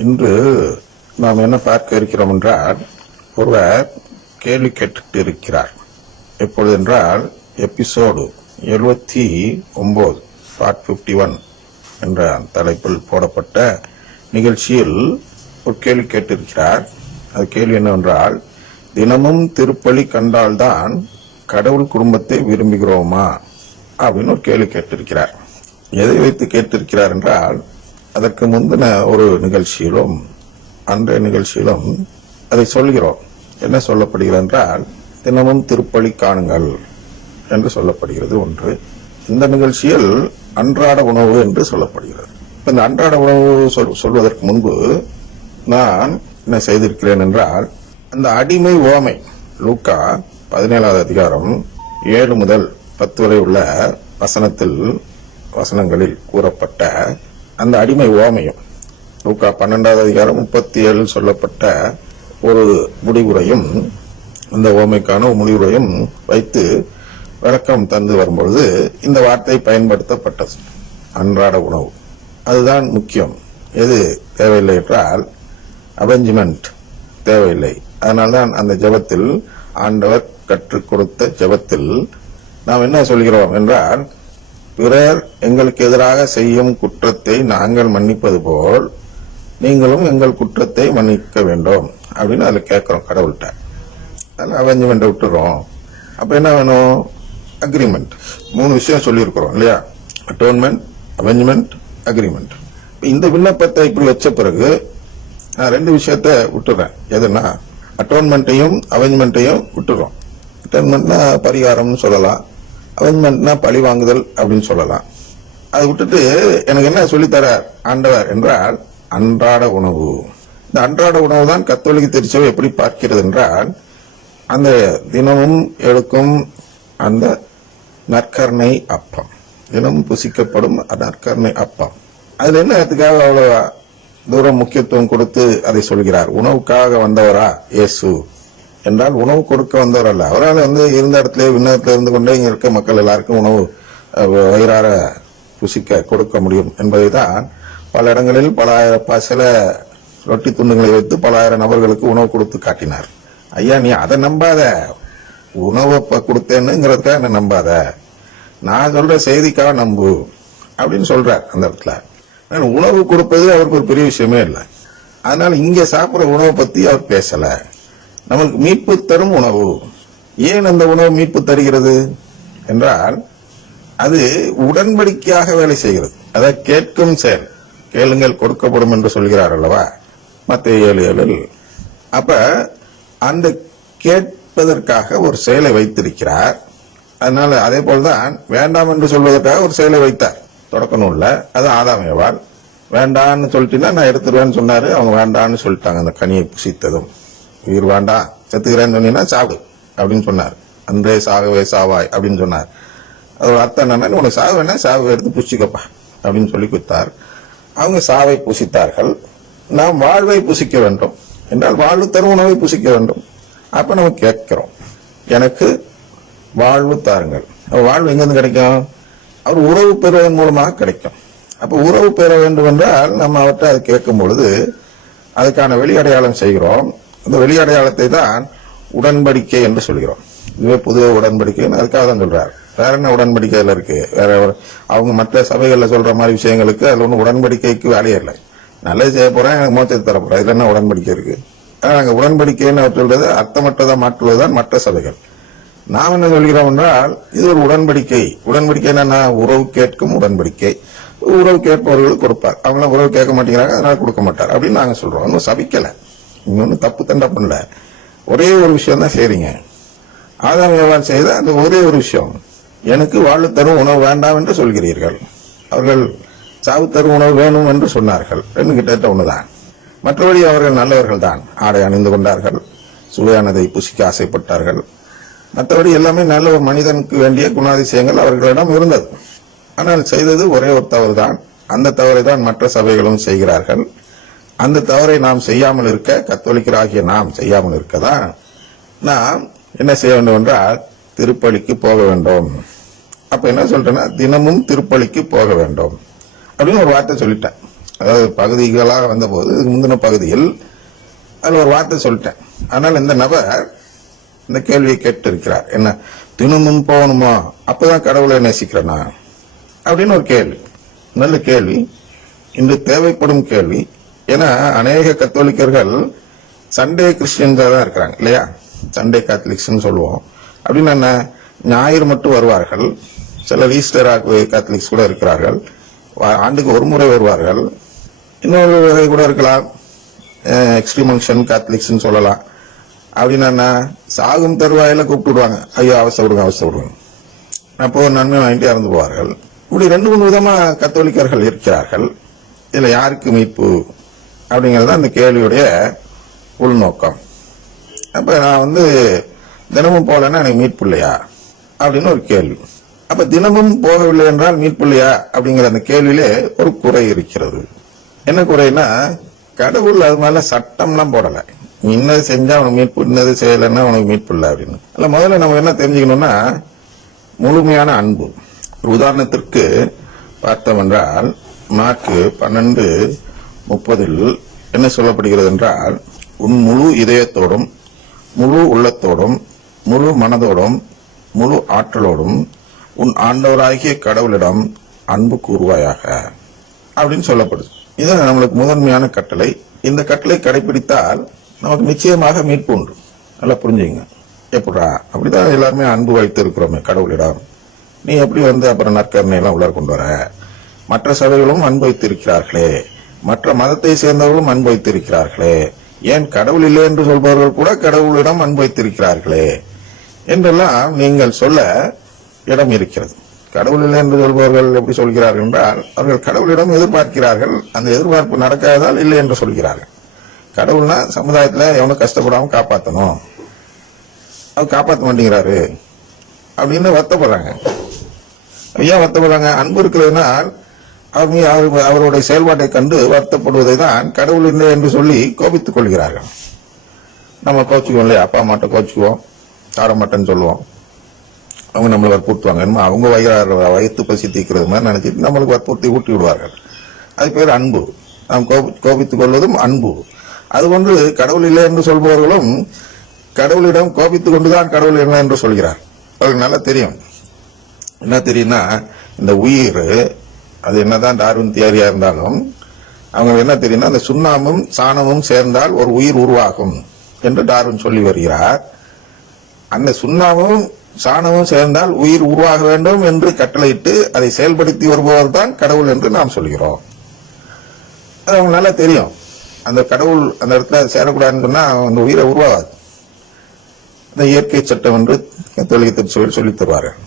இன்று நாம் என்ன பார்க்க இருக்கிறோம் என்றால், ஒருவர் கேள்வி கேட்டு இருக்கிறார். எப்பொழுது என்றால், எபிசோடு 79 பார்ட் 51 என்ற தலைப்பில் போடப்பட்ட நிகழ்ச்சியில் ஒரு கேள்வி கேட்டிருக்கிறார். அது கேள்வி என்னவென்றால், தினமும் திருப்பலி கண்டால்தான் கடவுள் குடும்பத்தை விரும்புகிறோமா அப்படின்னு ஒரு கேள்வி கேட்டிருக்கிறார். எதை வைத்து கேட்டிருக்கிறார் என்றால், அதற்கு முந்தின ஒரு நிகழ்ச்சியிலும் அன்றைய நிகழ்ச்சியிலும் அதை சொல்கிறோம். என்ன சொல்லப்படுகிறது என்றால், தினமும் திருப்பலி காணுங்கள் என்று சொல்லப்படுகிறது ஒன்று. இந்த நிகழ்ச்சியில் அன்றாட உணவு என்று சொல்லப்படுகிறது. இந்த அன்றாட உணவு சொல்வதற்கு முன்பு நான் என்ன செய்திருக்கிறேன் என்றால், அந்த அடிமை உவமை லூக்கா 17வது அதிகாரம் 7 முதல் 10 வரை உள்ள வசனங்களில் கூறப்பட்ட அந்த அடிமை உவமையும், லூக்கா 12வது அதிகாரம் 37 சொல்லப்பட்ட ஒரு முடிவுரையும், அந்த உவமைக்கான முடிவுரையும் வைத்து விளக்கம் தந்து வரும்பொழுது இந்த வார்த்தை பயன்படுத்தப்பட்டது, அன்றாட உணவு. அதுதான் முக்கியம். எது தேவையில்லை என்றால் அவெஞ்ச்மெண்ட் தேவையில்லை. அதனால்தான் அந்த ஜெபத்தில், ஆண்டவர் கற்றுக் கொடுத்த ஜெபத்தில் நாம் என்ன சொல்கிறோம் என்றால், பிறர் எங்களுக்கு எதிராக செய்யும் குற்றத்தை நாங்கள் மன்னிப்பது போல் நீங்களும் எங்கள் குற்றத்தை மன்னிக்க வேண்டும் அப்படின்னு அதுல கேட்கிறோம் கடவுள்கிட்ட. அதில் அவெஞ்ச்மெண்ட் விட்டுறோம். அப்ப என்ன வேணும்? அக்ரிமெண்ட். 3 விஷயம் சொல்லியிருக்கிறோம் இல்லையா? Atonement, avengement, agreement. இந்த விண்ணப்பத்தை இப்படி வச்ச பிறகு நான் 2 விஷயத்த விட்டுறேன். எதுனா, அட்டோன்மெண்ட்டையும் அவெஞ்ச்மெண்ட்டையும் விட்டுறோம். அட்டோன்மெண்ட்னா பரிகாரம்னு சொல்லலாம், அவெஞ்ச்மெண்ட்னா பழி வாங்குதல் அப்படின்னு சொல்லலாம். அதை விட்டுட்டு எனக்கு என்ன சொல்லித்தரார் ஆண்டவர் என்றால், அன்றாட உணவு. இந்த அன்றாட உணவு தான் கத்தோலிக்க திருச்சபை எப்படி பார்க்கிறது என்றால், அந்த தினமும் எடுக்கும் அந்த நற்கருணை அப்பம், தினமும் புசிக்கப்படும் நற்கருணை அப்பம், அதுல என்ன அதுக்காக அவ்வளவு தூரம் முக்கியத்துவம் கொடுத்து அதை சொல்கிறார்? உணவுக்காக வந்தவரா இயேசு என்றால், உணவு கொடுக்க வந்தவர் அல்ல. அவரால் இருந்த இடத்துல விண்ணகத்துல இருந்து கொண்டே இங்க இருக்க மக்கள் எல்லாருக்கும் உணவு வயிறார புசிக்க கொடுக்க முடியும் என்பதை தான் பல இடங்களில் சில ரொட்டி துண்டுகளை வைத்து பல ஆயிரம் நபர்களுக்கு உணவு கொடுத்து காட்டினார். ஐயா, நீ அதை நம்பாத, உணவை கொடுத்தேன்னுங்கிறதுக்காக என்ன நம்பாத, நான் சொல்ற செய்திக்காக நம்பு அப்படின்னு சொல்றார் அந்த இடத்துல. உணவு கொடுப்பது அவருக்கு ஒரு பெரிய விஷயமே இல்லை. அதனால இங்க சாப்பிடுற உணவை பத்தி அவர் பேசல. நமக்கு மீட்பு தரும் உணவு. ஏன் அந்த உணவு மீட்பு தருகிறது என்றால், அது உடன்படிக்கையாக வேலை செய்கிறது. அதை கேட்கும் செயல், கேளுங்கள் கொடுக்கப்படும் என்று சொல்கிறார் அல்லவா மத்தேயு 7:7. அப்ப அந்த கேட்பதற்காக ஒரு செயலை வைத்திருக்கிறார். அதனால அதே போல்தான் வேண்டாம் என்று சொல்வதற்காக ஒரு செயலை வைத்தார். தொடக்க நூல்ல அது ஆதாம் ஏவாள். வேண்டான்னு சொல்லிட்டீங்கன்னா நான் எடுத்துருவேன்னு சொன்னாரு. அவங்க வேண்டான்னு சொல்லிட்டாங்க. அந்த கனியை புசித்ததும், உயிர் வேண்டாம் செத்துக்கிறேன்னு சொன்னீங்கன்னா சாவு அப்படின்னு சொன்னார். அன்றே சாகவே சாவாய் அப்படின்னு சொன்னார். அது அர்த்தம் என்னன்னா, உனக்கு சாவு வேணா சாவை எடுத்து புசிக்கப்பா அப்படின்னு சொல்லி கொடுத்தார். அவங்க சாவை புசித்தார்கள். நாம் வாழ்வை புசிக்க வேண்டும் என்றால் வாழ்வு தரும் உணவை புசிக்க வேண்டும். அப்ப நம்ம கேட்கிறோம், எனக்கு வாழ்வு தாருங்கள். வாழ்வு எங்கிருந்து கிடைக்கும்? அவர் உறவு பெறுவதன் மூலமாக கிடைக்கும். அப்ப உறவு பெற வேண்டும் என்றால் நம்ம அவர்கிட்ட அதை கேட்கும் பொழுது அதுக்கான வெளியடையாளம் செய்கிறோம். அந்த வெளியடையாளத்தை தான் உடன்படிக்கை என்று சொல்கிறோம். இதுவே புதிய உடன்படிக்கைன்னு அதுக்காக தான் சொல்றாரு. வேற என்ன உடன்படிக்கையில இருக்கு? வேற அவங்க மற்ற சபைகள்ல சொல்ற மாதிரி விஷயங்களுக்கு அதுல ஒன்றும் உடன்படிக்கைக்கு வேலையே இல்லை. நல்லது செய்ய போறேன், எனக்கு மோட்சத்தை தர போறேன், இதுல என்ன உடன்படிக்கை இருக்கு? நாங்க உடன்படிக்கைன்னு சொல்றது அர்த்தமற்றதா மாற்றுவதுதான் மற்ற சபைகள். நாம் என்ன சொல்கிறோம் என்றால், இது ஒரு உடன்படிக்கை. உடன்படிக்கை என்னன்னா, உறவு கேட்கும் உடன்படிக்கை. உறவு கேட்பவர்களுக்கு கொடுப்பார், அவங்களாம் உறவு கேட்க மாட்டேங்கிறாங்க அதனால கொடுக்க மாட்டார் அப்படின்னு நாங்க சொல்றோம். ஒன்னும் சபிக்கல, இன்னொன்னு தப்பு தண்டை பண்ணல. ஒரே ஒரு விஷயம் தான் செய்றீங்க. ஆதாம் ஏவாள் செய்த அந்த ஒரே ஒரு விஷயம், எனக்கு வாழ்வு தரும் உணவு வேண்டாம் என்று சொல்கிறீர்கள். அவர்கள் சாவு தரும் உணவு வேணும் என்று சொன்னார்கள். ரெண்டு கிட்ட ஒண்ணுதான். மற்றபடி அவர்கள் நல்லவர்கள் தான். ஆடை அணிந்து கொண்டார்கள், சுவையானதை புசிக்க ஆசைப்பட்டார்கள். மற்றபடி எல்லாமே நல்ல ஒரு மனிதனுக்கு வேண்டிய குணாதிசயங்கள் அவர்களிடம் இருந்தது. ஆனால் செய்தது ஒரே ஒரு தவறு தான். அந்த தவறை தான் மற்ற சபைகளும் செய்கிறார்கள். அந்த தவறை நாம் செய்யாமல் இருக்க, கத்தோலிக்கராகிய நாம் செய்யாமல் இருக்கதான் நாம் என்ன செய்ய வேண்டும் என்றால், திருப்பலிக்கு போக வேண்டும். அப்ப என்ன சொல்றேன்னா, தினமும் திருப்பலிக்கு போக வேண்டும் அப்படின்னு ஒரு வார்த்தை சொல்லிட்டேன். அதாவது பகுதிகளாக வந்தபோது இதுக்கு முந்தின பகுதியில் அதில் ஒரு வார்த்தை சொல்லிட்டேன். அதனால இந்த நபர் இந்த கேள்வியை கேட்டு இருக்கிறார், என்ன தினமும் போகணுமா, அப்பதான் கடவுளை நேசிக்கிறேனா அப்படின்னு ஒரு கேள்வி. நல்ல கேள்வி, இன்று தேவைப்படும் கேள்வி. ஏன்னா அநேக கத்தோலிக்கர்கள் சண்டே கிறிஸ்டியன்ஸா தான் இருக்கிறாங்க இல்லையா, சண்டே கேத்தலிக்ஸ் சொல்லுவோம். அப்படின்னு என்ன, ஞாயிறு மட்டும் வருவார்கள். சில ஈஸ்டர் கேத்தலிக்ஸ் கூட இருக்கிறார்கள், ஆண்டுக்கு ஒரு முறை வருவார்கள். இன்னொரு வகை கூட இருக்கலாம், எக்ஸ்ட்ரீமங்ஷன் கேத்தலிக்ஸ் சொல்லலாம். அப்படின்னா என்ன, சாகும் தருவாயில கூப்பிட்டு விடுவாங்க, ஐயோ அவசர விடுங்க, அப்போ நன்மை வாங்கிட்டு இறந்து போவார்கள். இப்படி 2-3 விதமா கத்தோலிக்கர்கள் இருக்கிறார்கள். இதுல யாருக்கு மீட்பு அப்படிங்கறது அந்த கேள்வியுடைய உள்நோக்கம். அப்ப நான் தினமும் போகலன்னா எனக்கு மீட்பு இல்லையா அப்படின்னு ஒரு கேள்வி. அப்ப தினமும் போகவில்லை என்றால் மீட்பு இல்லையா அப்படிங்கிற அந்த கேள்வியிலே ஒரு குறை இருக்கிறது. என்ன குறைனா, கடவுள் அது மேல சட்டம்லாம் போடல, இன்னது செஞ்சா அவனுக்கு மீட்பு, இன்னது செய்யலைன்னா அவனுக்கு மீட்பு இல்லை அப்படின்னு. இல்ல, முதல்ல நம்ம என்ன தெரிஞ்சுக்கணும்னா, முழுமையான அன்பு. ஒரு உதாரணத்திற்கு பார்த்தோம் என்றால், மார்க்கு 12:30 என்ன சொல்லப்படுகிறது என்றால், உன் முழு இதயத்தோடும் முழு உள்ளத்தோடும் முழு மனதோடும் முழு ஆற்றலோடும் உன் ஆண்டவராகிய கடவுளிடம் அன்பு கூறுவாயாக அப்படின்னு சொல்லப்படுது. இது நம்மளுக்கு முதன்மையான கட்டளை. இந்த கட்டளை கடைபிடித்தால் நமக்கு நிச்சயமாக மீட்பு உண்டு. நல்லா புரிஞ்சுங்க. எப்படா, அப்படிதான் எல்லாருமே அன்பு வைத்து இருக்கிறோமே கடவுளிடம். நீ எப்படி அப்புறம் நற்கருணை எல்லாம் உள்ள கொண்டு வர? மற்ற சபைகளும் அன்பு வைத்திருக்கிறார்களே, மற்ற மதத்தை சேர்ந்தவர்களும் அன்பு வைத்திருக்கிறார்களே, ஏன் கடவுள் இல்லை என்று சொல்பவர்கள் கூட கடவுளிடம் அன்பு வைத்திருக்கிறார்களே என்றெல்லாம் நீங்கள் சொல்ல இடம் இருக்கிறது. கடவுள் இல்லை என்று சொல்பவர்கள் எப்படி சொல்கிறார்கள் என்றால், அவர்கள் கடவுளிடம் எதிர்பார்க்கிறார்கள், அந்த எதிர்பார்ப்பு நடக்காததால் இல்லை என்று சொல்கிறார்கள். கடவுள்னா சமுதாயத்தில் எவனும் கஷ்டப்படாம காப்பாற்றணும், அவர் காப்பாற்ற மாட்டேங்கிறாரு அப்படின்னு வருத்தப்படுறாங்க. ஏன் வருத்தப்படுறாங்க? அன்பு இருக்கிறதுனா அவருடைய செயல்பாட்டை கண்டு வருத்தப்படுவதை தான் கடவுள் இல்லை என்று சொல்லி கோபித்துக் கொள்கிறார்கள். நம்ம கோச்சுக்குவோம் இல்லையா, அப்பா அம்மாட்ட கோச்சுக்குவோம், தார மாட்டேன்னு சொல்லுவோம், அவங்க நம்மளை வற்புறுத்துவாங்க, அவங்க வயிற்று பசி தீக்கிறது மாதிரி நினைச்சிட்டு நம்மளுக்கு வற்புறுத்தி ஊட்டி விடுவார்கள். அது பேர் அன்பு. நாம் கோபித்துக் கொள்வதும் அன்பு. அதுபோன்று கடவுள் இல்லை என்று சொல்பவர்களும் கடவுளிடம் கோபித்துக் கொண்டுதான் கடவுள் இல்லை என்று சொல்கிறார். அவருக்கு நல்லா தெரியும். என்ன தெரியும்னா, இந்த உயிர் அது என்னதான் டார்வின் தியரியா இருந்தாலும் அவங்க என்ன தெரியும்னா, அந்த சுண்ணாமும் சாணமும் சேர்ந்தால் ஒரு உயிர் உருவாகும் என்று டார்வின் சொல்லி வருகிறார். அந்த சுண்ணாமும் சாணமும் சேர்ந்தால் உயிர் உருவாக வேண்டும் என்று கட்டளையிட்டு அதை செயல்படுத்தி வருபவர் தான் கடவுள் என்று நாம் சொல்கிறோம். அது அவங்க நல்லா தெரியும். அந்த கடவுள் அந்த இடத்துல சேரக்கூடாதுன்னு சொன்னா அந்த உயிரை உருவாகாது. இந்த இயற்கை சட்டம் என்று கத்தோலிக்கத்தில் சொல்லி தருவார்கள்.